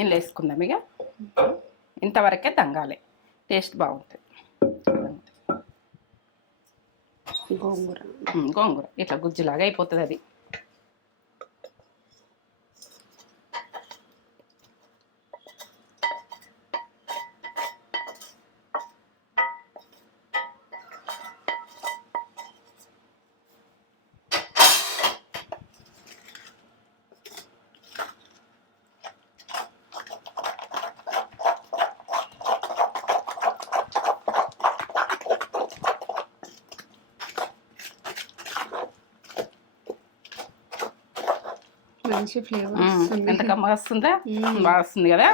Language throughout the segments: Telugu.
ఇందులో వేసుకుందాం. ఇక ఇంతవరకే తంగాలి, టేస్ట్ బాగుంటుంది. గోంగూర గోంగూర ఇట్లా గుజ్జులాగా అయిపోతుంది అది. మంచి ఫ్లేవర్ ఎంత కమ్మగా వస్తుందా, బాగా వస్తుంది కదా.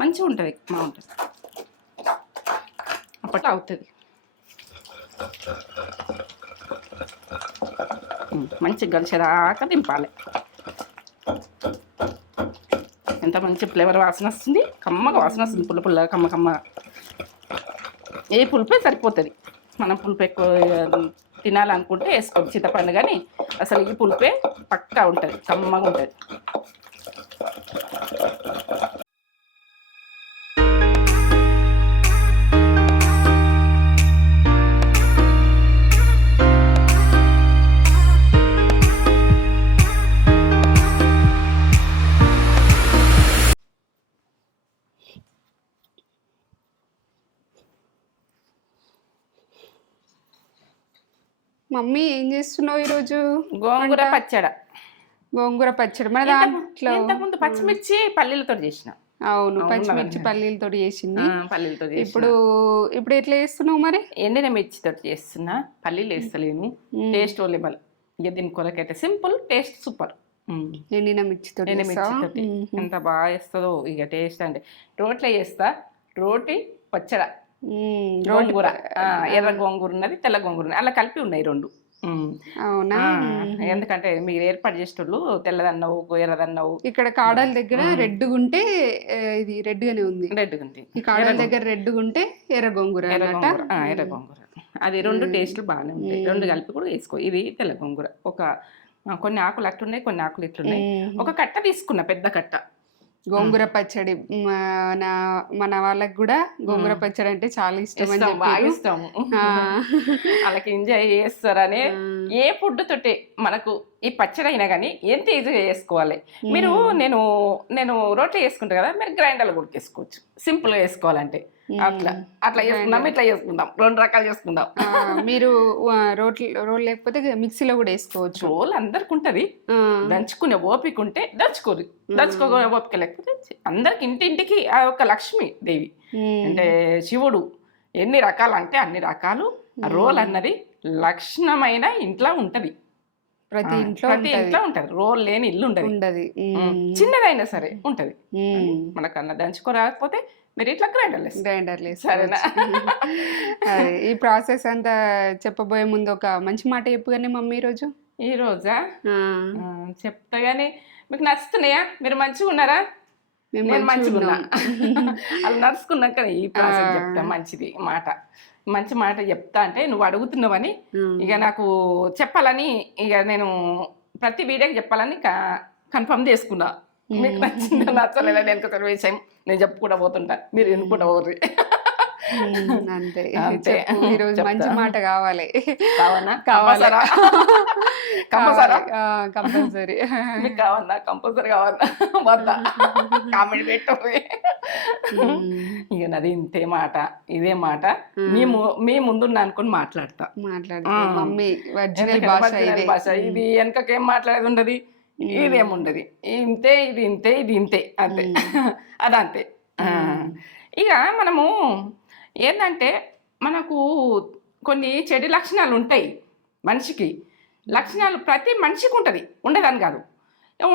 మంచిగా ఉంటుంది, బాగుంటుంది. అప్పట్లో అవుతుంది. మంచిగా కలిసేదాకా దింపాలి. ఎంత మంచి ఫ్లేవర్ వాసన వస్తుంది, కమ్మగా వాసన వస్తుంది. పుల్ల పుల్ల కమ్మ కమ్మ. ఏ పులుపే సరిపోతుంది. మనం పులుపు ఎక్కువ తినాలనుకుంటే వేసుకోవచ్చు చింతపండు, కానీ అసలు ఈ పులుపే పక్కా ఉంటుంది, కమ్మగా ఉంటుంది. మమ్మీ ఏం చేస్తున్నావు ఈరోజు? గోంగూర పచ్చడి. గోంగూర పచ్చడి మన దాంట్లో ఇంతకుముందు పచ్చిమిర్చి పల్లీలతో చేసిన. అవును, పచ్చిమిర్చి పల్లీలతో చేసింది. పల్లీలతో ఇప్పుడు ఇప్పుడు ఎట్లా చేస్తున్నావు మరి? ఎండిన మిర్చితో చేస్తున్నా, పల్లీలు వేస్తలేను. టేస్ట్ ఓలేబల్. ఇక దీని కొలకైతే సింపుల్, టేస్ట్ సూపర్. ఎండిన మిర్చితో ఎంత బాగా వేస్తుందో ఇక టేస్ట్. అంటే రోట్లో చేస్తా, రోటి పచ్చడ. గోంగూర, ఎర్ర గోంగూర ఉన్నది, తెల్ల గోంగూర ఉన్నది, అలా కలిపి ఉన్నాయి రెండు. అవునా? ఎందుకంటే మీరు ఏర్పాటు చేసేటోళ్ళు తెల్లదన్నావు, ఎర్రదన్నావు. ఇక్కడ కాడల దగ్గర రెడ్ గుంటే ఇది రెడ్ గానే ఉంది. రెడ్ గుంటే ఈ కాడల దగ్గర రెడ్ గుంటే ఎర్ర గోంగూర. ఎర్ర గోంగూర అది రెండు టేస్ట్లు బాగానే ఉంటాయి. రెండు కలిపి కూడా వేసుకో. ఇది తెల్ల గోంగూర. కొన్ని ఆకులు అట్లున్నాయి, కొన్ని ఆకులు ఇట్లున్నాయి. ఒక కట్ట తీసుకున్నా, పెద్ద కట్ట. గోంగూర పచ్చడి మన వాళ్ళకి కూడా గోంగూర పచ్చడి అంటే చాలా ఇష్టం అని బాగా ఇష్టము. వాళ్ళకి ఎంజాయ్ చేస్తారని ఏ ఫుడ్ తోటి మనకు ఈ పచ్చడి అయినా కానీ ఎంత ఈజీగా చేసుకోవాలి. మీరు నేను రోట్లో చేసుకుంటా కదా, మీరు గ్రైండర్లో కూడా చేసుకోవచ్చు సింపుల్గా చేసుకోవాలంటే. అట్లా చేసుకుందాం, ఇట్లా చేసుకుందాం, రెండు రకాలు చేసుకుందాం. మీరు రోల్ లేకపోతే మిక్సీలో కూడా వేసుకోవచ్చు. రోల్ అందరికి ఉంటది, దంచుకునే ఓపిక ఉంటే దంచుకోరు, దంచుకోనే ఓపిక లేకపోతే అందరికి ఇంటింటికి ఆ ఒక లక్ష్మి దేవి అంటే శివుడు ఎన్ని రకాలు అంటే అన్ని రకాలు. రోల్ అన్నది లక్షణమైన ఇంట్లో ఉంటది, ప్రతి ఇంట్లో ఉంటది. రోల్ లేని ఇల్లు ఉండదు, చిన్నదైనా సరే ఉంటది. మనకన్నా దంచుకోరాకపోతే మీరు ఇట్లా గ్రైండర్ సరేనా? ఈ ప్రాసెస్ అంతా చెప్పబోయే ముందు ఒక మంచి మాట చెప్పుగానే మమ్మీ ఈ రోజా చెప్తా గానీ మీకు నచ్చుతున్నాయా? మీరు మంచిగా ఉన్నారా? నేను మంచిగా ఉన్నా. అలా నడుచుకున్నాక ఈ ప్రాసెస్ చెప్తా. మంచి మాట చెప్తా అంటే నువ్వు అడుగుతున్నావని ఇక నాకు చెప్పాలని, ఇక నేను ప్రతి వీడియోకి చెప్పాలని కన్ఫర్మ్ చేసుకున్నా. మీకు నచ్చిందో నచ్చలేదని వెనక విషయం నేను చెప్పుకుంటా పోతుంటా, మీరు ఎన్నుకుంటా పోరు. అంతే అంతే. ఈరోజు మంచి మాట కావాలి, కంపల్సరీ. మీకు కావన్నా? కంపల్సరీ కావన్నా? వద్దా? కామెంట్ పెట్టరు. ఇక నాది ఇంతే మాట, ఇదే మాట. మీ ముందున్నా అనుకుని మాట్లాడతా. మమ్మీ భాష ఇది, వెనకకేం మాట్లాడేది ఉండదు, ఇదేముండదు. ఇంతే, ఇది ఇంతే, ఇది ఇంతే, అంతే. అదంతే. ఇక మనము ఏంటంటే మనకు కొన్ని చెడు లక్షణాలు ఉంటాయి మనిషికి. లక్షణాలు ప్రతి మనిషికి ఉంటుంది, ఉండదని కాదు,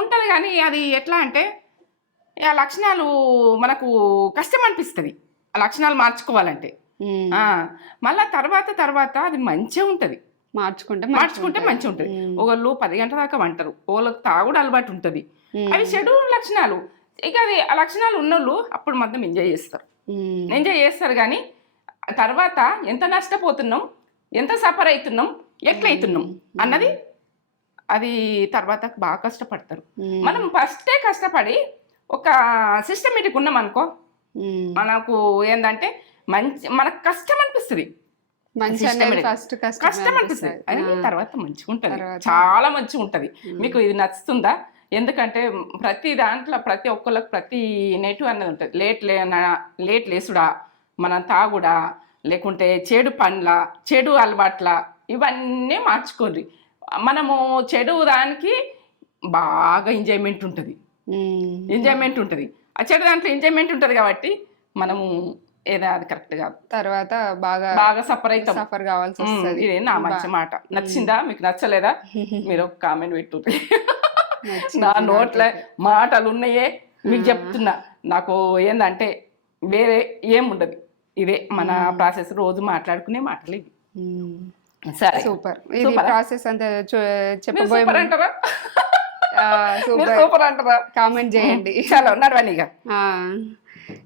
ఉంటుంది. కానీ అది ఎట్లా అంటే ఆ లక్షణాలు మనకు కష్టం అనిపిస్తుంది ఆ లక్షణాలు మార్చుకోవాలంటే. మళ్ళా తర్వాత అది మంచిగా ఉంటుంది, మార్చుకుంటే మంచిగా ఉంటుంది. ఒకళ్ళు 10 గంటల దాకా వంటరు, ఒకళ్ళకి తాగుడు అలవాటు ఉంటుంది. అవి చెడు లక్షణాలు. ఇక అది ఆ లక్షణాలు ఉన్నోళ్ళు అప్పుడు మాత్రం ఎంజాయ్ చేస్తారు. కానీ తర్వాత ఎంత నష్టపోతున్నాం, ఎంత సఫర్ అవుతున్నాం, ఎట్లయితున్నాం అన్నది అది తర్వాత బాగా కష్టపడతారు. మనం ఫస్టే కష్టపడి ఒక సిస్టమేటిక్ ఉన్నాం అనుకో, మనకు ఏంటంటే మనకు కష్టం అనిపిస్తుంది, కష్టం అనిపిస్తుంది అని తర్వాత మంచిగా ఉంటుంది, చాలా మంచిగా ఉంటుంది. మీకు ఇది నచ్చుతుందా? ఎందుకంటే ప్రతి దాంట్లో ప్రతి ఒక్కళ్ళకి ప్రతి నెటివ్ అన్నది ఉంటుంది. లేట్ లేసుడా, మనం తాగుడా, లేకుంటే చెడు పండ్ల, చెడు అలవాట్ల, ఇవన్నీ మార్చుకోండి. మనము చెడు దానికి బాగా ఎంజాయ్మెంట్ ఉంటుంది, ఆ చెడు దాంట్లో ఎంజాయ్మెంట్ ఉంటుంది కాబట్టి మనము ఏదో అది కరెక్ట్ కాదు, తర్వాత బాగా సఫర్ కావాల్సి వస్తుంది. ఇదే నా మంచి మాట. నచ్చిందా? మీకు నచ్చలేదా? మీరు ఒక కామెంట్ పెట్టుంటే. నా నోట్ల మాటలు ఉన్నాయే మీకు చెప్తున్నా. నాకు ఏందంటే వేరే ఏముండదు, ఇదే మన ప్రాసెస్, రోజు మాట్లాడుకునే మాటలు ఇవి. సరే, సూపర్. ఇది ప్రాసెస్ అంతా చెప్పబోయే అంటారా? సూపర్ అంటారా? కామెంట్ చేయండి. చాలా నడవని ఇక.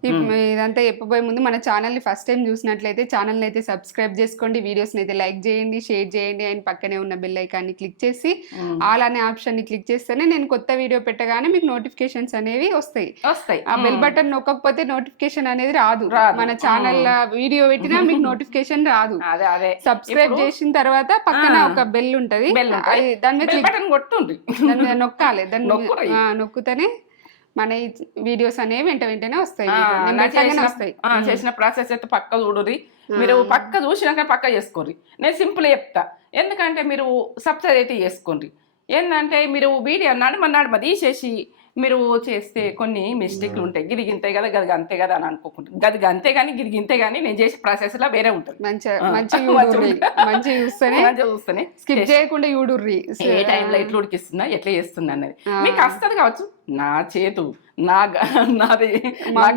ఇదంతా చెప్పబోయే ముందు మన ఛానల్ని ఫస్ట్ టైం చూసినట్లయితే ఛానల్ని అయితే సబ్స్క్రైబ్ చేసుకోండి, వీడియోస్ని అయితే లైక్ చేయండి, షేర్ చేయండి, అండ్ పక్కనే ఉన్న బెల్ ఐకాన్ని క్లిక్ చేసి ఆల్ అనే ఆప్షన్ని క్లిక్ చేస్తేనే నేను కొత్త వీడియో పెట్టగానే మీకు నోటిఫికేషన్స్ అనేవి వస్తాయి. ఆ బెల్ బటన్ నొక్కకపోతే నోటిఫికేషన్ అనేది రాదు. మన ఛానల్ వీడియో పెట్టినా మీకు నోటిఫికేషన్ రాదు. సబ్స్క్రైబ్ చేసిన తర్వాత పక్కన ఒక బెల్ ఉంటది, దాని మీద నొక్కాలి. దాన్ని నొక్కుతేనే మన వీడియోస్ అనేవి వెంటనే వస్తాయి. చేసిన ప్రాసెస్ అయితే పక్క చూడుర్రి. మీరు పక్క చూసినాక పక్క చేసుకోర్రి. నేను సింపుల్ చెప్తా, ఎందుకంటే మీరు సబ్స్క్రైబ్ అయితే చేసుకోండి. ఏంటంటే మీరు వీడియో నడుమ తీసేసి మీరు చేస్తే కొన్ని మిస్టేక్లు ఉంటాయి. గిరిగింతే కదా, గది అంతే కదా అని అనుకోకుండా, గది అంతే కానీ గిరిగింతే కానీ నేను చేసే ప్రాసెస్ లా వేరే ఉంటుంది. మంచిగా చూస్తేనే స్కిప్ చేయకుండా చూడుర్రి. ఏ టైంలో ఎట్లా ఉడికిస్తున్నా, ఎట్లా చేస్తున్నా అన్నది మీకు వస్తుంది కావచ్చు. నా చేతు నాది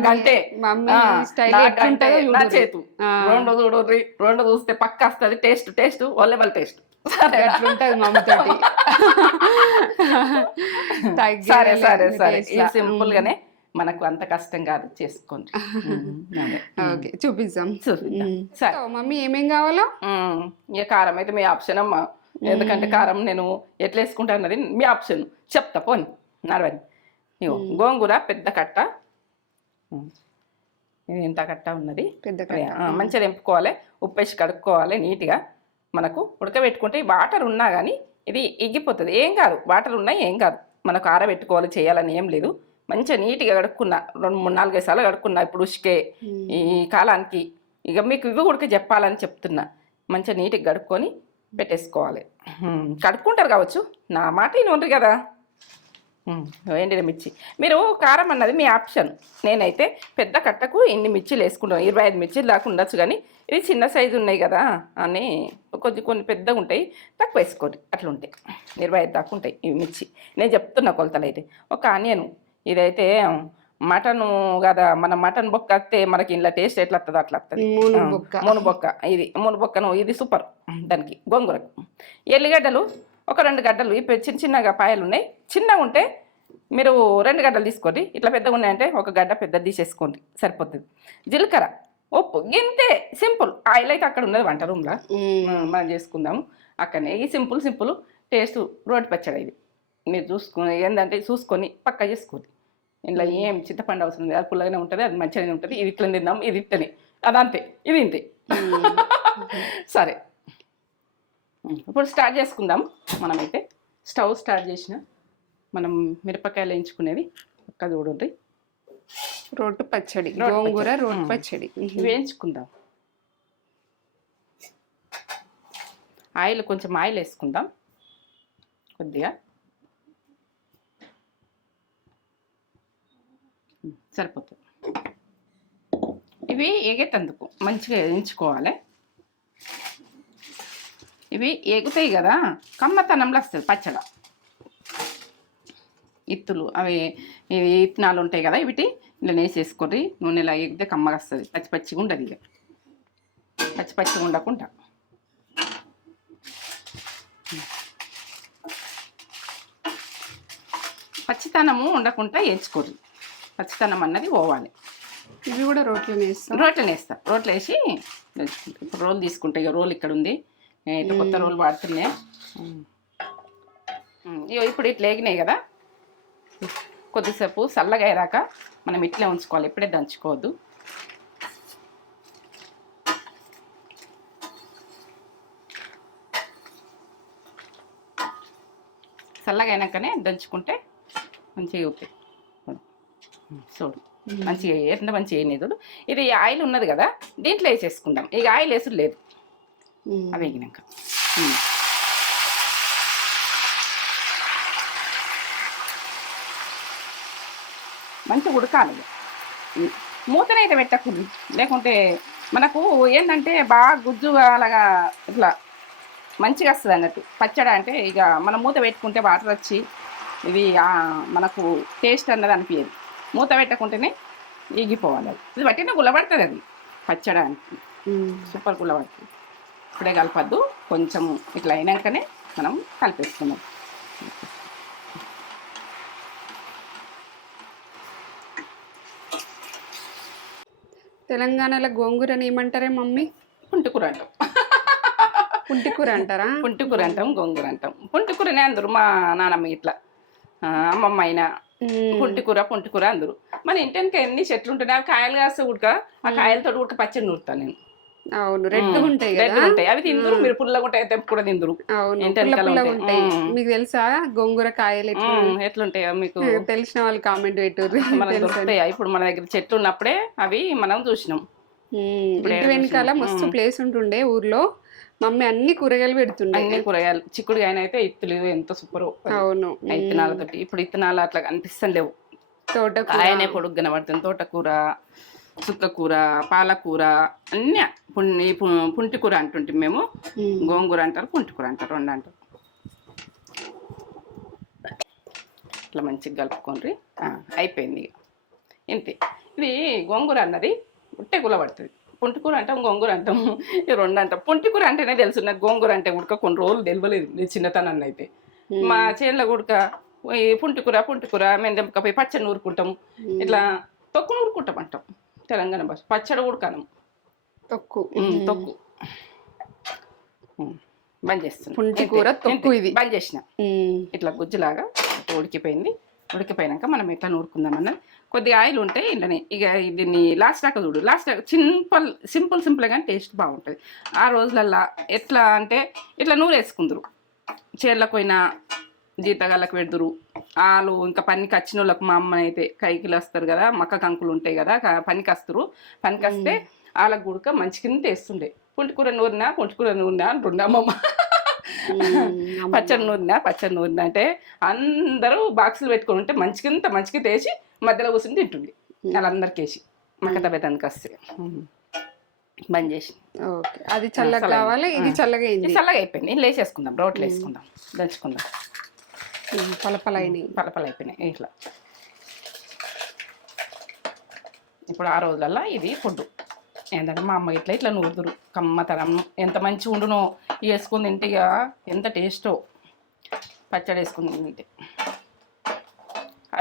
గంటే నా చేతు రెండు చూడుర్రి. రెండు చూస్తే పక్క వస్తుంది టేస్ట్ ఓ లెవెల్ టేస్ట్. అట్లుంటది మమ్మీతోటి. సరే సరే సరే, ఇది సింపుల్ గానే, మనకు అంత కష్టం కాదు, చేసుకోండి. ఓకే, చూపిద్దాం. సరే మమ్మీ ఏమేం కావాలో? ఇక కారం అయితే మీ ఆప్షన్ అమ్మా, ఎందుకంటే కారం నేను ఎట్లా వేసుకుంటా అన్నది మీ ఆప్షన్. చెప్తా పోని నడవని. ఇగో గోంగూర పెద్ద కట్ట, ఇది ఇంత కట్ట ఉన్నది, మంచిగా తెంపుకోవాలి, ఉప్పేసి కడుక్కోవాలి నీట్గా. మనకు ఉడకబెట్టుకుంటే వాటర్ ఉన్నా కానీ ఇది ఎగ్గిపోతుంది, ఏం కాదు, వాటర్ ఉన్నా ఏం కాదు. మనకు ఆరబెట్టుకోవాలి, చేయాలని ఏం లేదు. మంచిగా నీట్గా కడుక్కున్నా, 2-3-4 సార్లు కడుక్కున్నా. ఇప్పుడు ఉష్కే ఈ కాలానికి ఇక మీకు ఇవి కూడా చెప్పాలని చెప్తున్నా. మంచిగా నీట్గా కడుక్కొని పెట్టేసుకోవాలి. కడుక్కుంటారు కావచ్చు, నా మాట ఇనుండ్రి కదా. ఎండిన మిర్చి, మీరు కారం అన్నది మీ ఆప్షన్. నేనైతే పెద్ద కట్టకు ఇన్ని మిర్చిలు వేసుకుంటాను, 25 మిర్చిలు దాకా ఉండొచ్చు. కానీ ఇది చిన్న సైజు ఉన్నాయి కదా అని కొన్ని పెద్దగా ఉంటాయి, తక్కువ వేసుకోండి. అట్లా ఉంటాయి 25 దాకా ఉంటాయి ఇవి మిర్చి. నేను చెప్తున్నా కొలతలు అయితే. ఒక ఆనియన్, ఇదైతే మటను కదా, మన మటన్ బొక్క వస్తే మనకి ఇంట్లో టేస్ట్ ఎట్లా వస్తుందో అట్లా వస్తుంది. మునుబొక్క, ఇది మునుబొక్కను, ఇది సూపర్ దానికి. గోంగూరకు ఎల్లిగడ్డలు ఒక 2 గడ్డలు, ఇప్పుడు చిన్నగా పాయలు ఉన్నాయి. చిన్నగా ఉంటే మీరు 2 గడ్డలు తీసుకోండి. ఇట్లా పెద్దగా ఉన్నాయంటే ఒక గడ్డ పెద్దది తీసేసుకోండి, సరిపోతుంది. జీలకర్ర, ఉప్పు, ఇంతే సింపుల్. ఆయిల్ అయితే అక్కడ ఉన్నది వంట రూమ్లో, మనం చేసుకుందాము అక్కడనే. ఈ సింపుల్ టేస్ట్ రోటి పచ్చడి. ఇది మీరు ఏంటంటే చూసుకొని పక్క చేసుకోండి. ఇంట్లో ఏం చింతపండు అవసరం లేదు, అది పుల్లగానే ఉంటుంది, అది మంచిగానే ఉంటుంది. ఇది ఇట్లా తిందాం, ఇది ఇట్టనే, అదంతే, ఇది ఇంతే. సరే, ఇప్పుడు స్టార్ట్ చేసుకుందాం. మనమైతే స్టవ్ స్టార్ట్ చేసిన మనం మిరపకాయలు వేయించుకునేది పక్క చూడండి. రోటి పచ్చడి, గోంగూర రోటి పచ్చడి వేయించుకుందాం. ఆయిల్, కొంచెం ఆయిల్ వేసుకుందాం కొద్దిగా, సరిపోతుంది. ఇవి ఎగేటందుకు మంచిగా వేయించుకోవాలి. ఇవి ఎగుతాయి కదా, కమ్మతనంలో వస్తుంది పచ్చడి. ఇత్తులు అవి ఇత్తనాలు ఉంటాయి కదా, వీటి ఇలా వేసేసుకొని నూనెలా ఎగితే కమ్మగా వస్తుంది. పచ్చిగా ఉండదు, ఇక పచ్చిగా ఉండకుండా. పచ్చితనము ఉండకుండా వేయించుకోరు, పచ్చితనం అన్నది పోవాలి. ఇవి కూడా రోట్లో వేస్తాం, రోట్లో వేసి ఇప్పుడు రోల్ తీసుకుంటా. ఇక రోల్ ఇక్కడ ఉంది, అయితే కొత్త రోల్ వాడుతున్నాయి. ఇప్పుడు ఇట్లా వేగినాయి కదా, కొద్దిసేపు చల్లగా అయ్యాక మనం ఇట్లే ఉంచుకోవాలి, ఎప్పుడే దంచుకోవద్దు. చల్లగా అయినాకనే దంచుకుంటే మంచిగా అవుతాయి. చూడు మంచిగా ఎంత మంచిగా అయినాయి చూడు. ఇది ఆయిల్ ఉన్నది కదా, దీంట్లో వేసేసుకుందాం. ఇక ఆయిల్ వేసుడు లేదు, అవి వేగినాక. మంచిగా ఉడకాలి. మూతనైతే పెట్టకూడదు, లేకుంటే మనకు ఏంటంటే బాగా గుజ్జుగా అలాగా ఇట్లా మంచిగా వస్తుంది అన్నట్టు పచ్చడి. అంటే ఇక మనం మూత పెట్టుకుంటే వాటర్ వచ్చి ఇది మనకు టేస్ట్ అన్నది అనిపించదు. మూత పెట్టకుంటేనే ఈగిపోవాలి. అది ఇది పట్టిన గుల్లబడుతుంది, అది పచ్చడానికి సూపర్ గుల్లబడుతుంది. ఇప్పుడే కలపద్దు, కొంచెం ఇట్లా అయినాకనే మనం కలిపేసుకున్నాం. తెలంగాణలో గోంగూరని ఏమంటారే మమ్మీ? పుంటికూర అంటాం. పుంటికూర అంటారా? పుంటికూర అంటాం, గోంగూర అంటాం. పుంటికూరనే అందరు, మా నానమ్మ ఇట్లా అమ్మమ్మ అయినా పుంటికూర అందరు. మన ఇంటికి ఎన్ని చెట్లు ఉంటున్నాయి, అవి కాయలు కాస్తే ఉడక, ఆ కాయలతో ఉడక పచ్చడి నూరుతాను నేను. అవును, రెడ్ ఉంటాయి, అవి తిందురు. మీరు పుల్లగా ఉంటాయి తెంపు కూడా తిందురు. ఉంటాయి. మీకు తెలుసా గోంగూర కాయలు ఎట్లుంటాయో? మీకు తెలిసిన వాళ్ళు కామెంట్ పెట్టారు. మనకు దొరుకుతాయి. ఇప్పుడు మన దగ్గర చెట్లు ఉన్నప్పుడే అవి మనం చూసినాం. ఇంటి వెనకాల మస్తు ప్లేస్ ఉంటుండే ఊర్లో, మమ్మీ అన్ని కూరగాయలు పెడుతుండే. అన్ని కూరగాయలు, చిక్కుడుగాయన అయితే ఇత్తులు ఎంత సూపర్. అవును, ఇత్తనాలతోటి. ఇప్పుడు ఇత్తనాలు అట్లా అనిపిస్తలేవు. తోటకూర ఆయనే పొడుగు కనబడుతుంది. తోటకూర, చుక్కకూర, పాలకూర అన్నీ. పుంటికూర అంటుంటే మేము, గోంగూర అంటారు, పుంటికూర అంటారు, రెండు అంటారు. ఇట్లా మంచిగా కలుపుకోండి. అయిపోయింది ఇక ఇంతే. ఇది గోంగూర అన్నది ఉట్టే గుల్లబడుతుంది. పుంటికూర అంటాం, గోంగూర అంటాం, ఈ రెండు అంటాం. పుంటికూర అంటేనే తెలుసు నాకు. గోంగూర అంటే ఉడక కొన్ని రోజులు తెలియలేదు నేను చిన్నతనాన్ని. అయితే మా చేనులో ఉడక పుంటికూర మేము దెంపకపోయి పచ్చడి నూరుకుంటాం, ఇట్లా తొక్కు నూరుకుంటాం అంటాం తెలంగాణ భాష. పచ్చడి ఉడకనం, తొక్కు బంద్ చేస్తున్నాం. పుంటికూర తొక్కు ఇది బంద్ చేసిన. ఇట్లా గుజ్జులాగా ఉడికిపోయింది. ఉడికిపోయినాక మనం ఎట్లా నూరుకుందామన్నా కొద్దిగా ఆయిల్ ఉంటే ఇంటనే ఇక దీన్ని లాస్ట్ దాకా చూడు. లాస్ట్ దాకా సింపుల్ కానీ టేస్ట్ బాగుంటుంది. ఆ రోజులల్లా ఎట్లా అంటే ఇట్లా నూరు వేసుకుందరు. చీరలకు పోయినా జీతగాళ్ళకి పెడుదురు. వాళ్ళు ఇంకా పనికి వచ్చిన వాళ్ళకు, మా అమ్మ అయితే కైకిలు వస్తారు కదా, మక్క కంకులు ఉంటాయి కదా, పనికి వస్తారు. పనికి వస్తే వాళ్ళకు గుడక మంచి కింద వేస్తుండే. పుంటికూర నూరినా అంటుండే అమ్మమ్మ. పచ్చడి నూరినా అంటే అందరూ బాక్సులు పెట్టుకొని ఉంటే మంచిగా తేసి మధ్యలో కూర్చుని తింటుండే. వాళ్ళందరికి వేసి మక్క బెతానికి వస్తే బంద్ చేసి. అది చల్లగా కావాలి, ఇది చల్లగా అయిపోయింది. లేచేసుకుందాం, రోట్లు వేసుకుందాం, దంచుకుందాం. పలపలు అయిపోయినాయి ఇట్లా. ఇప్పుడు ఆ రోజులల్లా ఇది ఫుడ్ ఏంటంటే మా అమ్మ ఇట్లా నూరుదురు. కమ్మతనం ఎంత మంచిగా ఉండునో వేసుకుని తింటే, ఇక ఎంత టేస్టో పచ్చడి వేసుకుని తింటే.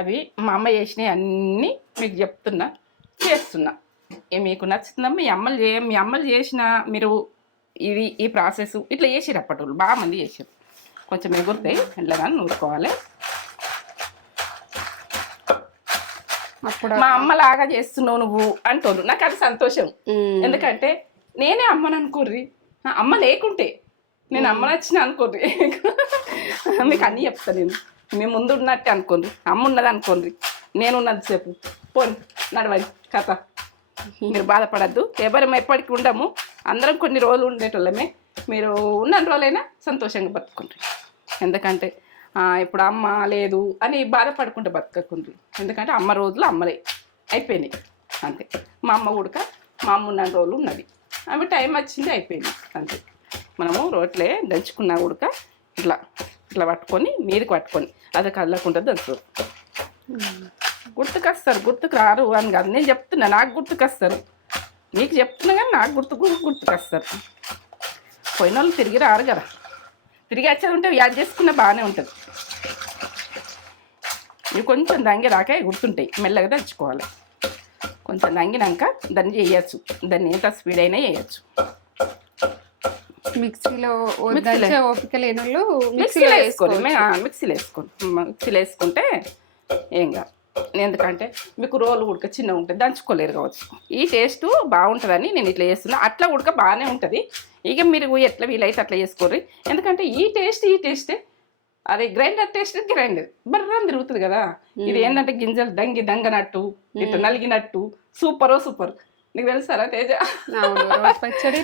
అవి మా అమ్మ చేసినవి అన్నీ మీకు చెప్తున్నా, చేస్తున్నా. మీకు నచ్చుతుందా? మీ అమ్మలు చేసిన మీరు ఈ ప్రాసెస్ ఇట్లా చేసిరు. అప్పటి బాగా మంది చేసారు. కొంచెం ఎగురుతాయి ఇట్లా కానీ నూరుకోవాలి. మా అమ్మలాగా చేస్తున్నావు నువ్వు అంటారు. నాకు అది సంతోషం. ఎందుకంటే నేనే అమ్మని అనుకోర్రి. అమ్మ లేకుంటే నేను అమ్మ నచ్చిన అనుకోర్రి. మీకు అన్నీ చెప్తాను నేను. మేము ముందు ఉన్నట్టే అనుకోండి, అమ్మ ఉన్నది అనుకోండి, నేను ఉన్నది సేపు పోని నడవని కథ. మీరు బాధపడద్దు. ఎప్పటికీ ఉండము, అందరం కొన్ని రోజులు ఉండేటోళ్ళమే. మీరు ఉన్న రోజులైనా సంతోషంగా బతుకుంటారు. ఎందుకంటే ఇప్పుడు అమ్మ లేదు అని బాధపడుకుంటే బతకకుండ్రి. ఎందుకంటే అమ్మ రోజులు అమ్మలే అయిపోయినాయి అంతే. మా అమ్మ ఉడక మా అమ్మ ఉన్న రోజులు ఉన్నది, అవి టైం వచ్చింది అయిపోయింది అంతే. మనము రోట్లే దంచుకున్న ఉడక ఇట్లా పట్టుకొని మీదకి పట్టుకొని అది కదలకుండా దంచుతారు. గుర్తుకొస్తారు, గుర్తుకు రారు అని కాదు నేను చెప్తున్నా. నాకు గుర్తుకొస్తారు, మీకు చెప్తున్నా కానీ నాకు గుర్తుకొస్తారు. పోయిన వాళ్ళు తిరిగి రారు కదా. తిరిగి వచ్చేది ఉంటే యాడ్ చేసుకున్న బాగానే ఉంటుంది. ఇవి కొంచెం దంగి రాక గుర్తుంటాయి. మెల్లగా దంచుకోవాలి. కొంచెం దంగినాక దాన్ని చేయచ్చు. దాన్ని ఎంత స్పీడ్ అయినా చేయచ్చు. మిక్సీలో ఓపిక లేని వాళ్ళు మిక్సీలో వేసుకోండి. మిక్సీలో వేసుకుంటే ఏం కాదు. ఎందుకంటే మీకు రోలు ఉడక చిన్నగా ఉంటుంది, దంచుకోలేరు కావచ్చు. ఈ టేస్ట్ బాగుంటుందని నేను ఇట్లా చేస్తున్నా. అట్లా ఉడక బాగానే ఉంటుంది. ఇక మీరు ఎట్లా వీలైతే అట్లా చేసుకోర్రి. ఎందుకంటే ఈ టేస్టే అది గ్రైండర్ టేస్ట్ గ్రైండర్ బర్రని తిరుగుతుంది కదా. ఇది ఏంటంటే గింజలు దంగనట్టు ఇట్లా నలిగినట్టు సూపర్. నీకు తెలుసారా తేజ?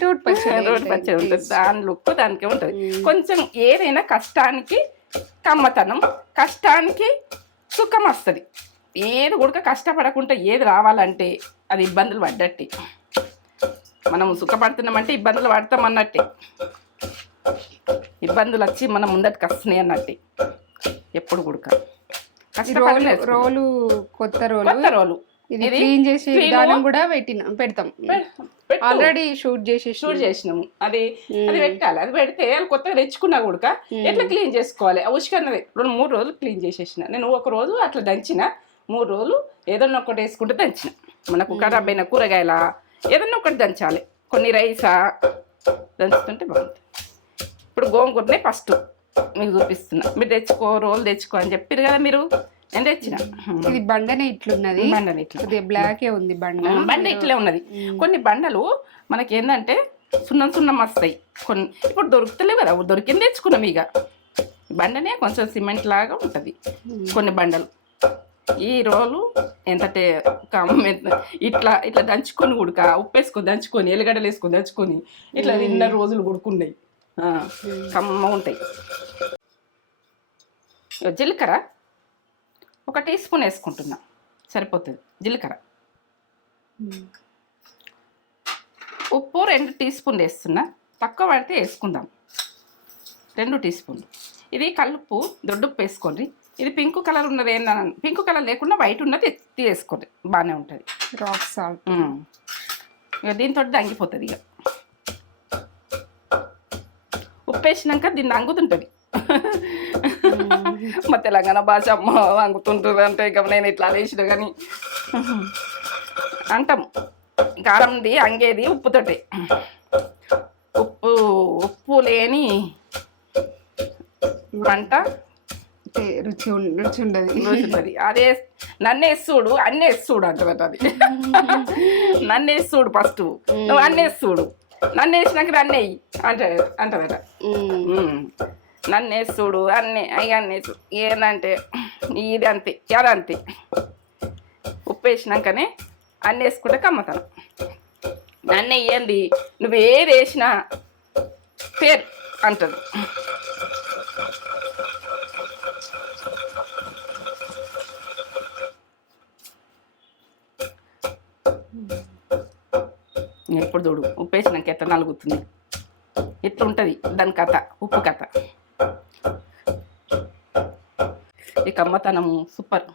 రోడ్ పచ్చడి ఉంటుంది. దాని లుక్ దానికే ఉంటుంది. కొంచెం ఏదైనా కష్టానికి కమ్మతనం, కష్టానికి సుఖం వస్తుంది. ఏది కూడా కష్టపడకుండా ఏది రావాలంటే అది ఇబ్బందులు పడ్డట్టే. మనం సుఖపడుతున్నామంటే ఇబ్బందులు పడతాం అన్నట్టే. ఇబ్బందులు వచ్చి మనం ముందటికి వస్తున్నాయి అన్నట్టే. ఎప్పుడు కూడా రోలు కొత్త రోలు ఇది క్లీన్ చేసి విధానం కూడా పెడతాం. ఆల్రెడీ షూట్ చేసినాము. అది పెట్టాలి. అది పెడితే కొత్తగా తెచ్చుకున్నా కూడా ఎట్లా క్లీన్ చేసుకోవాలి ఉసుకన్నది 2-3 రోజులు క్లీన్ చేసేసిన. నేను ఒక రోజు అట్లా దంచిన, 3 రోజులు ఏదన్నా ఒకటి వేసుకుంటే దంచిన. మనకు ఖరాబ్ అయిన కూరగాయల ఏదన్నా ఒకటి దంచాలి. కొన్ని రైసా దంచుతుంటే బాగుంటుంది. ఇప్పుడు గోంగూరనే ఫస్ట్ మీకు చూపిస్తున్నా. మీరు రోలు తెచ్చుకో అని చెప్పారు కదా మీరు. నేను తెచ్చిన. ఇది బండనే ఇట్లున్నది. బ్లాక్ ఉంది బండ ఇట్లే ఉన్నది. కొన్ని బండలు మనకి ఏంటంటే సున్నం వస్తాయి. కొన్ని ఇప్పుడు దొరుకుతలేవు కదా, దొరికింది తెచ్చుకున్నాం. ఇక బండనే కొంచెం సిమెంట్ లాగా ఉంటుంది కొన్ని బండలు. ఈ రోలు ఎంత ఇట్లా దంచుకొని ఉడక ఉప్పు వేసుకొని దంచుకొని ఎల్లిగడ్డలు వేసుకొని దంచుకొని ఇట్లా 2 రోజులు ఉడుకున్నాయి. కమ్మ ఉంటాయి. జీలకర్ర 1 టీ స్పూన్ వేసుకుంటున్నా, సరిపోతుంది. జీలకర్ర, ఉప్పు 2 టీ స్పూన్లు వేస్తున్నా. తక్కువ పడితే వేసుకుందాం 2 టీ స్పూన్లు. ఇది కల్లుప్పు, దొడ్డుప్పు వేసుకోండి. ఇది పింక్ కలర్ ఉన్నది. ఏంటన్నా పింక్ కలర్ లేకుండా వైట్ ఉన్నది వేసుకోండి, బాగానే ఉంటుంది. రాక్ సాల్ట్ ఇక దీంతో దంగిపోతుంది. ఇక ఉప్పు వేసినాక దీన్ని అంగుతుంటుంది. మా తెలంగాణ భాష అమ్మ వంగుతుంటుంది అంటే ఇక నేను ఇట్లా వేసిన కానీ అంటాం. కారంది అంగేది ఉప్పుతోటి. ఉప్పు లేని వంట రుచి ఉండదు. అదే నన్ను వేసుడు అన్నీ వేసుడు అంటదట. అది నన్ను వేసుడు ఫస్ట్, నువ్వు అన్నీ వేసుడు, నన్ను వేసినాక నన్ను వేయి అంటదట. నన్ను వేసుడు అన్నీ అన్నీ ఏంటంటే ఇది అంతే అదంతే. ఉప్పు వేసినాకనే అన్నీ వేసుకుంటే కమ్మతాను. నన్ను వేయండి, నువ్వు ఏది వేసినా పేరు అంటది. ఎప్పుడు చూడు ఉప్పు వేసినాక ఎట్లా నలుగుతుంది, ఎట్లా ఉంటుంది దాని కథ, ఉప్పు కథ. ఈ కమ్మతనము సూపర్.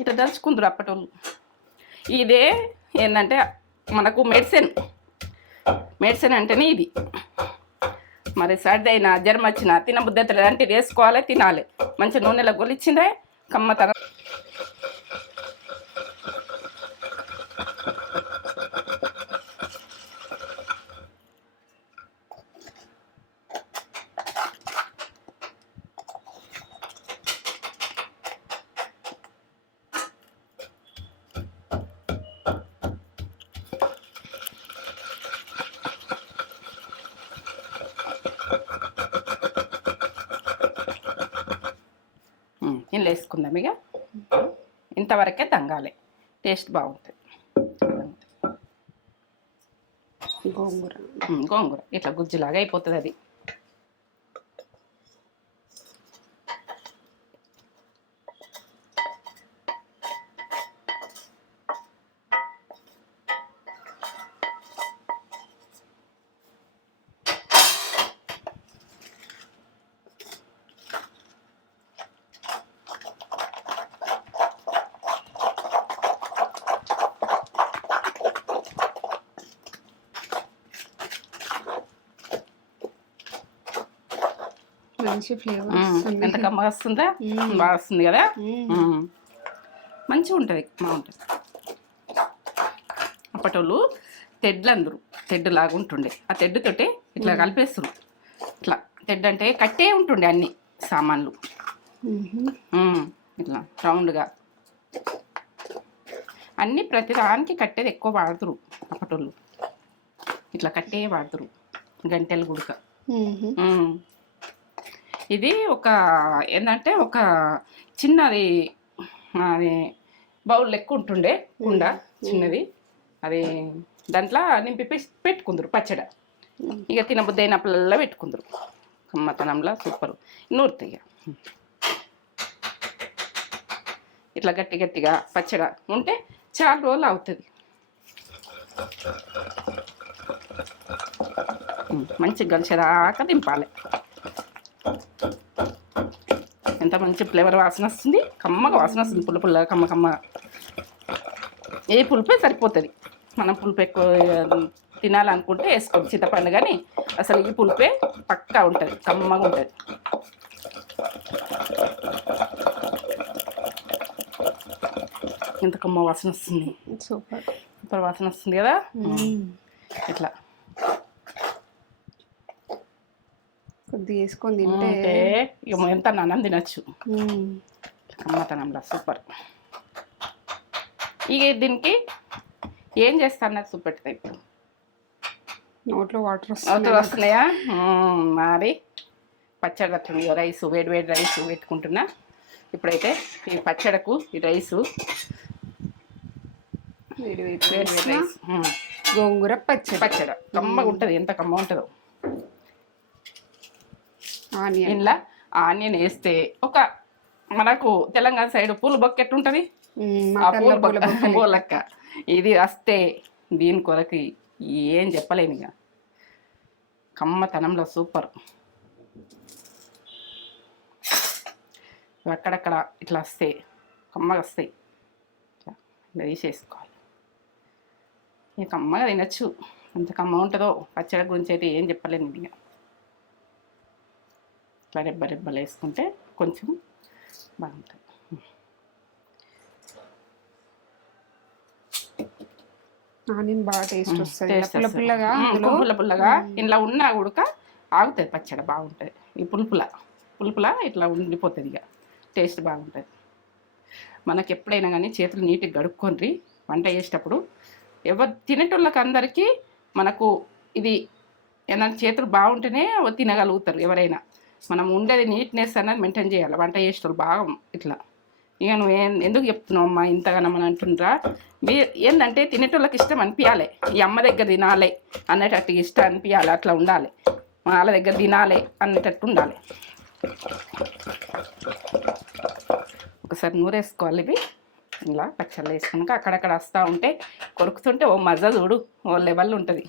ఇట్లా దంచుకుందరు అప్పటోళ్ళు. ఇదే ఏంటంటే మనకు మెడిసిన్ అంటేనే ఇది. మరి సర్ది అయినా జ్వరం వచ్చినా తినబుద్ధి అంటే వేసుకోవాలి, తినాలి. మంచి నూనెలో గొలిచ్చిందే కమ్మతనం. ఇందులో వేసుకుందాం. ఇక ఇంతవరకే తంగాలి, టేస్ట్ బాగుంటుంది. గోంగూర ఇట్లా గుజ్జులాగా అయిపోతుంది. అది మంచి ఫ్లేవర్. ఎంత కమ్మగా వస్తుందా, బాగా వస్తుంది కదా. మంచిగా ఉంటుంది, బాగుంటుంది. అప్పటోళ్ళు తెడ్లందరూ తెడ్డులాగా ఉంటుండే. ఆ తెడ్డుతోటి ఇట్లా కలిపేస్తారు. ఇట్లా తెడ్డు అంటే కట్టే ఉంటుండే, అన్నీ సామాన్లు ఇట్లా రౌండ్గా అన్నీ ప్రతి దానికి కట్టేది ఎక్కువ వాడుతురు అప్పటోళ్ళు. ఇట్లా కట్టే వాడుతురు గంటెలు గుడక. ఇది ఒక ఏంటంటే ఒక చిన్నది అది బౌల్ లెక్క ఉంటుండే కుండ చిన్నది, అది దాంట్లో నింపి పెట్టుకుందరు పచ్చడి. ఇక తినబుద్ధి అయినప్పుడల్లా పెట్టుకుందరు. కమ్మతనంలో సూపర్ నూరుతాయి. ఇట్లా గట్టి గట్టిగా పచ్చడి ఉంటే చాలా రోజులు అవుతుంది. మంచిగా గలిచేదాకా దింపాలి. ఎంత మంచి ఫ్లేవర్ వాసన వస్తుంది, కమ్మగా వాసన వస్తుంది. పుల్ల పుల్ల కమ్మ కమ్మ. ఏ పులుపే సరిపోతుంది. మనం పులుపు ఎక్కువ తినాలనుకుంటే వేసుకోండి చింతపండు, కానీ అసలు ఈ పులుపే పక్కా ఉంటుంది, కమ్మగా ఉంటుంది. ఎంత కమ్మ వాసన వస్తుంది, సూపర్ సూపర్ వాసన వస్తుంది కదా. ఇట్లా కొద్దిగా వేసుకొని తింటే ఇక ఎంత నాన్నం తినచ్చు. కమ్మతనంలో సూపర్. ఇక దీనికి ఏం చేస్తాను చూపెడతా. ఇప్పుడు నోట్లో వాటర్ వస్తున్నాయా? మరి పచ్చడి వస్తుంది. రైసు వేడి వేడి రైసు పెట్టుకుంటున్నా. ఇప్పుడైతే ఈ పచ్చడకు ఈ రైసు వేడి వేడి వేడి వేడి రైస్, గోంగూర పచ్చడి కమ్మగా ఉంటుంది. ఎంత కమ్మ ఉంటుందో. ఆనియన్, ఇంట్లో ఆనియన్ వేస్తే ఒక మనకు తెలంగాణ సైడ్ పూల బొక్క ఎట్టుంటుంది, ఆ పూల బొక్క లెక్క ఇది వస్తే దీని కొరకు ఏం చెప్పలేను. ఇక కమ్మతనంలో సూపర్. అక్కడక్కడ ఇట్లా వస్తే కమ్మగా వస్తాయి. ఇట్లా ఇట్లా తీసేసుకోవాలి. ఇక కమ్మగా తినచ్చు. ఎంత కమ్మ ఉంటుందో పచ్చడి గురించి అయితే ఏం చెప్పలేను. ఇక ఇట్లా రెబ్బలు వేసుకుంటే కొంచెం బాగుంటుంది. ఆనియన్ బాగా టేస్ట్ వస్తుంది. పుల్ల పుల్లగా పుల్ల పుల్లగా ఇలా ఉన్నా ఉడక ఆగుతుంది పచ్చడి, బాగుంటుంది. ఈ పులుపుల ఇట్లా ఉండిపోతుంది. ఇక టేస్ట్ బాగుంటుంది. మనకి ఎప్పుడైనా కానీ చేతులు నీట్గా కడుక్కొని వంట చేసేటప్పుడు ఎవరు తినేటోళ్ళకి అందరికీ మనకు ఇది ఏదైనా చేతులు బాగుంటేనే తినగలుగుతారు ఎవరైనా. మనం ఉండేది నీట్నెస్ అనేది మెయింటైన్ చేయాలి వంట చేసేటోళ్ళు బాగా. ఇట్లా ఇక నువ్వు ఎందుకు చెప్తున్నావు అమ్మా ఇంతగానో అని అంటుండ్రా. మీరు ఏంటంటే తినేటోళ్ళకి ఇష్టం అనిపించాలి. ఈ అమ్మ దగ్గర తినాలి అనేటట్టు ఇష్టం అనిపించాలి. అట్లా ఉండాలి. వాళ్ళ దగ్గర తినాలి అనేటట్టు ఉండాలి. ఒకసారి నూరేసుకోవాలి. ఇవి ఇలా పచ్చళ్ళు వేసుకున్నాక అక్కడక్కడ వస్తూ ఉంటే కొరుకుతుంటే ఓ మజా చూడు, ఓ లెవెల్ ఉంటుంది.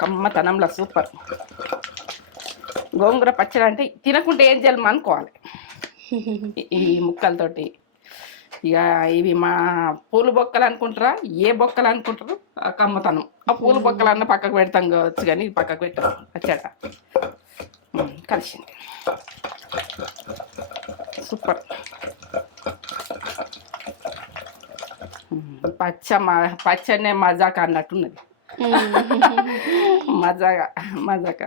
కమ్మతనంలో సూపర్. గోంగూర పచ్చడి అంటే తినకుంటే ఏం చేయాలి అనుకోవాలి. ఈ ముక్కలతోటి ఇక ఇవి మా పూల బొక్కలు అనుకుంటారా, ఏ బొక్కలు అనుకుంటారు, కమ్మతనం. ఆ పూల బొక్కలు అన్న పక్కకు పెడతాం కావచ్చు, కానీ ఇది పక్కకు పెట్టాం. పచ్చడ కలిసింది, సూపర్. పచ్చడినే మజాక అన్నట్టున్నది. మజాక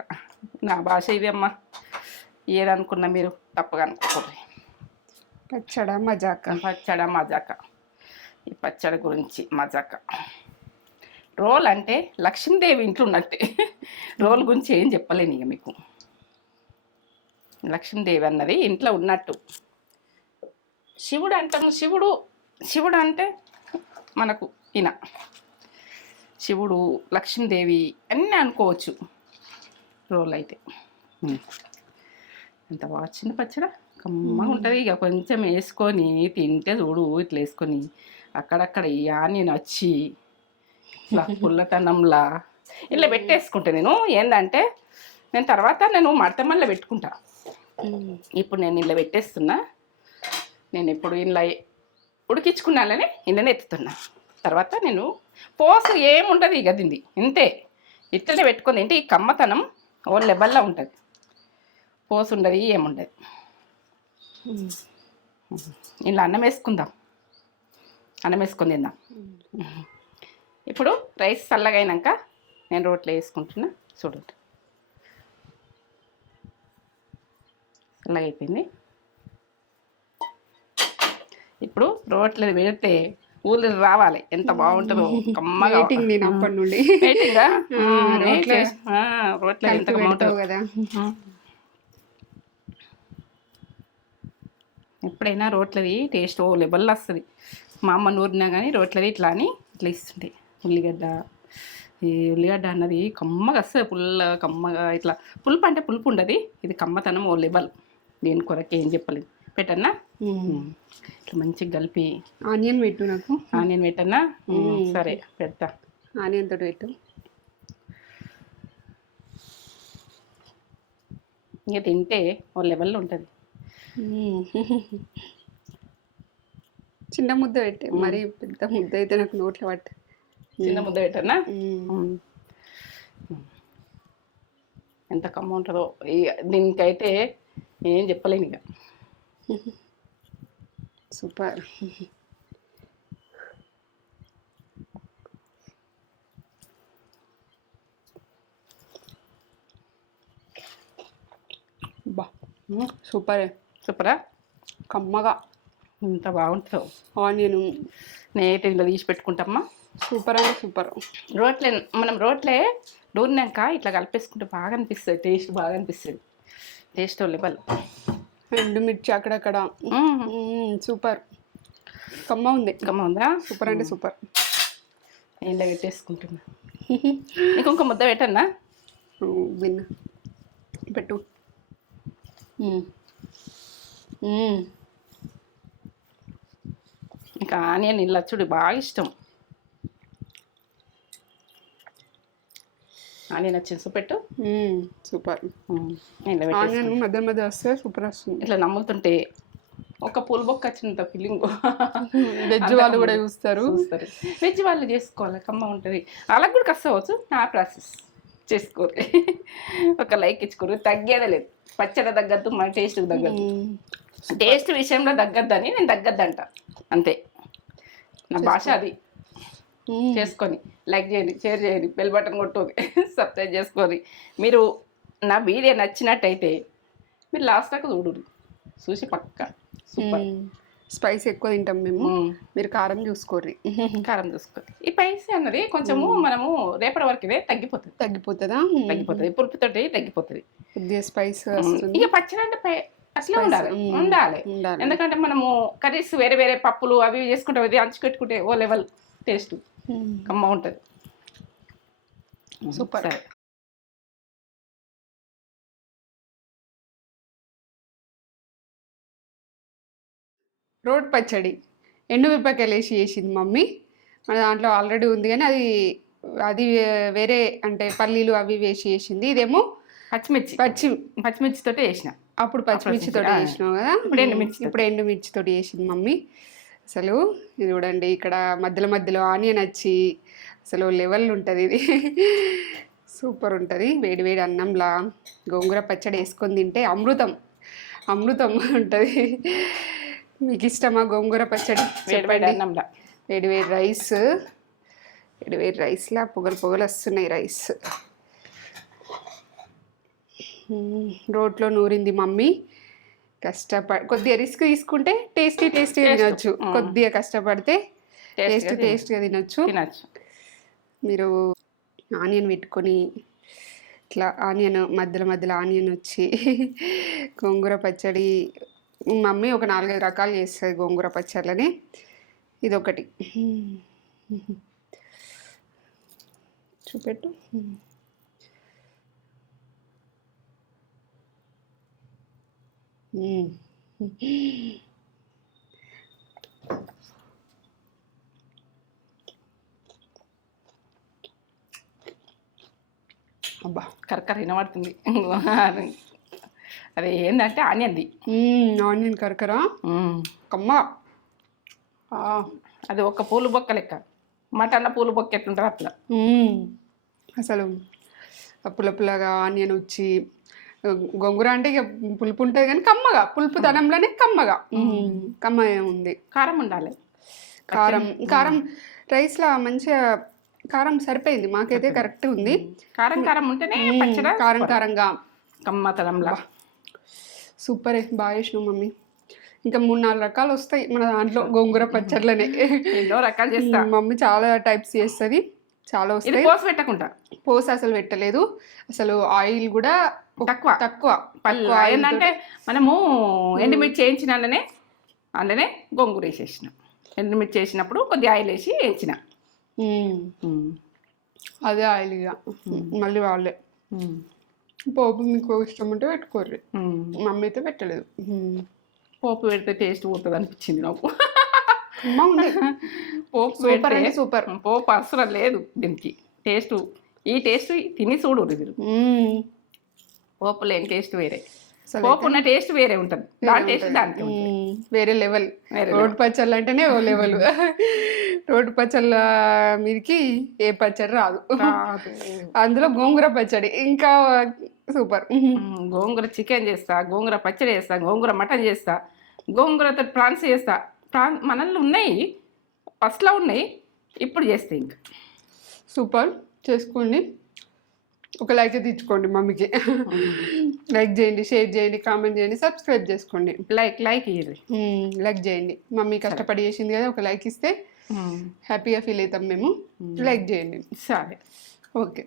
నా భాష ఇది అమ్మా. ఏదనుకున్నా మీరు తప్పగా అనుకోండి. పచ్చడ మజాక. ఈ పచ్చడి గురించి మజాక. రోల్ అంటే లక్ష్మీదేవి ఇంట్లో ఉన్నట్టే. రోల్ గురించి ఏం చెప్పలేను ఇక మీకు. లక్ష్మీదేవి అన్నది ఇంట్లో ఉన్నట్టు. శివుడు అంటాము. శివుడు అంటే మనకు ఈయన శివుడు, లక్ష్మీదేవి అన్నీ అనుకోవచ్చు. రోల్ అయితే ఎంత బాగా చిన్న పచ్చడ కమ్మగా ఉంటుంది. ఇక కొంచెం వేసుకొని తింటే చూడు, ఇట్లా వేసుకొని అక్కడక్కడ ఈ ఆనియన్ వచ్చి ఇట్లా పుల్లతనంలా ఇలా పెట్టేసుకుంటా. నేను ఏంటంటే తర్వాత మడతమల్ల పెట్టుకుంటా. ఇప్పుడు నేను ఇలా పెట్టేస్తున్నా. నేను ఇప్పుడు ఇలా ఉడికించుకున్నాలని ఇండనే ఎత్తుతున్నా. తర్వాత నేను పోసు ఏముంటుంది ఇక దీన్ని ఇంతే. ఇట్లనే పెట్టుకుంది ఏంటి ఈ కమ్మతనం ఓ లెవెల్లో ఉంటుంది. పోసు ఉండదు, ఏముండదు. ఇలా అన్నం వేసుకుందాం. అన్నం వేసుకొని తిందాం. ఇప్పుడు రైస్ చల్లగా అయినాక నేను రోట్లో వేసుకుంటున్నా. చూడండి ఇలా అయిపోయింది. ఇప్పుడు రోట్లో పెడితే ఊళ్ళు రావాలి, ఎంత బాగుంటుందో కమ్మగా. వెయిటింగ్ నేను అప్పటి నుండి. వెయిటింగా రోట్లో రోట్లో ఎంత కలిపి బాగుంటుందో పెడతావు కదా. ఎప్పుడైనా రోట్లది టేస్ట్ ఓ లెవెల్లో వస్తుంది. మా అమ్మ నూరినా కానీ రోట్లది ఇట్లా అని ఇట్లా ఇస్తుంది. ఉల్లిగడ్డ, ఈ ఉల్లిగడ్డ అన్నది కమ్మగా వస్తుంది, కమ్మగా ఇట్లా. పులుపు అంటే పులుపు ఉండదు, ఇది కమ్మతనం ఓ లెవెల్. దీని కొరకు ఏం చెప్పలేదు. పెట్టన్నా ఇట్లా మంచిగా కలిపి. ఆనియన్ పెట్టు నాకు. ఆనియన్ పెట్టన్నా? సరే పెడతా. ఆనియన్ తోటి పెట్టు. ఇంకా తింటే ఓ లెవెల్లో ఉంటుంది. చిన్న ముద్ద పెట్టే, మరి పెద్ద ముద్ద అయితే నాకు నోట్లో పట్ట. చిన్న ముద్ద పెట్టన్నా? ఎంత కమ్మ ఉంటుందో దీనికైతే ఏం చెప్పలేను ఇక. సూపర్. బా సూపర్. సూపరా? కమ్మగా ఇంత బాగుంటుందో. ఆనియన్ నేటి ఇలా తీసి పెట్టుకుంటామా. సూపర్ అంటే సూపర్. మనం రోట్లే నూరినాక ఇట్లా కలిపేసుకుంటే బాగా అనిపిస్తుంది, టేస్ట్ బాగా అనిపిస్తుంది. Taste level. ఎండుమిర్చి అక్కడక్కడ. సూపర్. కమ్మ ఉంది. కమ్మ ఉందా? సూపర్ అంటే సూపర్. ఎండ పెట్టేసుకుంటున్నా. నీకు ఇంకో ముద్ద పెట్టన్నా? విన్నా పెట్టు. ఇంకా ఆనియన్ ఇలా చూడు బాగా ఇష్టం. ఆనియన్ వచ్చింది పెట్టు. సూపర్. ఆనియన్ మధ్య మధ్య వస్తే సూపర్ వస్తుంది. ఇట్లా నమ్ముతుంటే ఒక పూల బొక్క వచ్చినంత ఫీలింగ్. వెజ్ వాళ్ళు కూడా చూస్తారు. వెజ్ వాళ్ళు చేసుకోవాలి, కమ్మ ఉంటుంది. వాళ్ళకి కూడా కష్టవచ్చు. నా ప్రాసెస్ చేసుకోరు. ఒక లైక్ ఇచ్చుకోరు, తగ్గేదే లేదు. పచ్చడి తగ్గద్దు, మన టేస్ట్కి తగ్గద్దు. టేస్ట్ విషయంలో తగ్గద్దని నేను తగ్గద్దంట, అంతే. నా భాష అది. చేసుకొని లైక్ చేయండి, షేర్ చేయండి, బెల్ బటన్ కొట్టుకోండి, సబ్స్క్రైబ్ చేసుకొని. మీరు నా వీడియో నచ్చినట్టయితే మీరు లాస్ట్ దాకా చూసి పక్క. సూపర్. స్పైస్ ఎక్కువ తింటాం మేము, మీరు కారం చూసుకోర్రి. కారం చూసుకోండి. ఈ స్పైసీ అన్నది కొంచెము మనము రేపటి వరకు ఇదే తగ్గిపోతుంది. తగ్గిపోతుందా? తగ్గిపోతుంది, పులుపుతోటి తగ్గిపోతుంది. కొద్దిగా స్పైస్ ఇక పచ్చడి అంటే అట్లా ఉండాలి. ఎందుకంటే మనము కర్రీస్ వేరే వేరే పప్పులు అవి చేసుకుంటాం, ఇది అంచు పెట్టుకుంటే ఓ లెవెల్ టేస్ట్ కమ్మ ఉంటుంది. సూపర్. రోడ్ పచ్చడి ఎండుమిరపకాయలు వేసి చేసింది మమ్మీ. మన దాంట్లో ఆల్రెడీ ఉంది కానీ అది వేరే, అంటే పల్లీలు అవి వేసి చేసింది. ఇదేమో పచ్చిమిర్చితో వేసిన. అప్పుడు పచ్చిమిర్చితో చేసినావు కదా, ఇప్పుడు ఎండుమిర్చితో చేసింది మమ్మీ. అసలు ఇది చూడండి, ఇక్కడ మధ్యలో మధ్యలో ఆనియన్ వచ్చి అసలు లెవెల్ ఉంటుంది. ఇది సూపర్ ఉంటుంది. వేడి వేడి అన్నంలా గోంగూర పచ్చడి వేసుకొని తింటే అమృతం ఉంటుంది. మీకు ఇష్టమా గోంగూర పచ్చడి? చెప్పండి. వేడి వేడి రైస్లా పొగలు వస్తున్నాయి. రైస్ రోట్లో నూరింది మమ్మీ. కొద్దిగా రిస్క్ తీసుకుంటే టేస్టీగా తినొచ్చు, కొద్దిగా కష్టపడితే టేస్ట్గా తినొచ్చు. మీరు ఆనియన్ పెట్టుకొని ఇట్లా మధ్యలో ఆనియన్ వచ్చి గోంగూర పచ్చడి మమ్మీ ఒక 4-5 రకాలు చేస్తుంది గోంగూర పచ్చళ్ళని. ఇదొకటి చూపెట్టు. అబ్బా కరకర వినబడుతుంది. అది ఏంటంటే ఆనియన్ కరకర కమ్మ. అది ఒక పూలు బొక్క లెక్క, మటన్ పూలు బొక్క ఎట్లుంటుంది అట్లా. అసలు పుల్లగా ఆనియన్ వచ్చి, గోంగూర అంటే ఇక పులుపు ఉంటుంది కానీ కమ్మగా, పులుపు తనంలోనే కమ్మగా కమ్మ ఉంది. కారం ఉండాలి. కారం రైస్లో మంచిగా కారం సరిపోయింది, మాకైతే కరెక్ట్ ఉంది. కారం కారం ఉంటేనే పచ్చడి కారం కారంగా కమ్మతనంలా. సూపర్, బాగా చేసినావు మమ్మీ. ఇంకా 3-4 రకాలు వస్తాయి మన దాంట్లో గోంగూర పచ్చళ్ళనే. ఎన్నో రకాలు చేస్తా. మమ్మీ చాలా టైప్స్ చేస్తుంది, చాలా ఇది వస్తాయి. పోసి పెట్టకుండా పోసి అసలు పెట్టలేదు, అసలు ఆయిల్ కూడా తక్కువ తక్కువ తక్కువ ఆయిల్ ఏంటంటే మనము ఎండుమిర్చి వేయించిన అందులోనే గోంగూర వేసేసిన. ఎండుమిర్చి వేసినప్పుడు కొద్దిగా ఆయిల్ వేసి వేయించిన. అదే ఆయిల్ ఇక మళ్ళీ వాళ్ళే పోపు మీకు ఇష్టం ఉంటే పెట్టుకోర్రి, మమ్మీ అయితే పెట్టలేదు. పోపు పెడితే టేస్ట్ పోతుంది అనిపించింది నాకు. పోపు సూపర్ అంటే సూపర్. పోపు అసలు లేదు దీనికి టేస్ట్. ఈ టేస్ట్ తిని చూడు మీరు. పోపు లేని టేస్ట్ వేరే, పోపు ఉన్న టేస్ట్ వేరే ఉంటుంది, దాని టేస్ట్ దానికి వేరే లెవెల్. రోడ్డు పచ్చళ్ళు అంటేనే ఓ లెవెల్. రోడ్డు పచ్చళ్ళ మీదకి ఏ పచ్చడి రాదు. అందులో గోంగూర పచ్చడి ఇంకా సూపర్. గోంగూర చికెన్ చేస్తా, గోంగూర పచ్చడి చేస్తా, గోంగూర మటన్ చేస్తా, గోంగూరతో ప్రాన్స్ చేస్తా. మనల్లో ఉన్నాయి, ఫస్ట్లో ఉన్నాయి, ఇప్పుడు చేస్తే ఇంకా సూపర్. చేసుకోండి, ఒక లైక్ అయితే ఇచ్చుకోండి మమ్మీకి. లైక్ చేయండి, షేర్ చేయండి, కామెంట్ చేయండి, సబ్స్క్రైబ్ చేసుకోండి. లైక్ ఇయ్యండి, లైక్ చేయండి. మమ్మీ కష్టపడి చేసింది కదా, ఒక లైక్ ఇస్తే హ్యాపీగా ఫీల్ అవుతాం మేము. లైక్ చేయండి. సరే, ఓకే.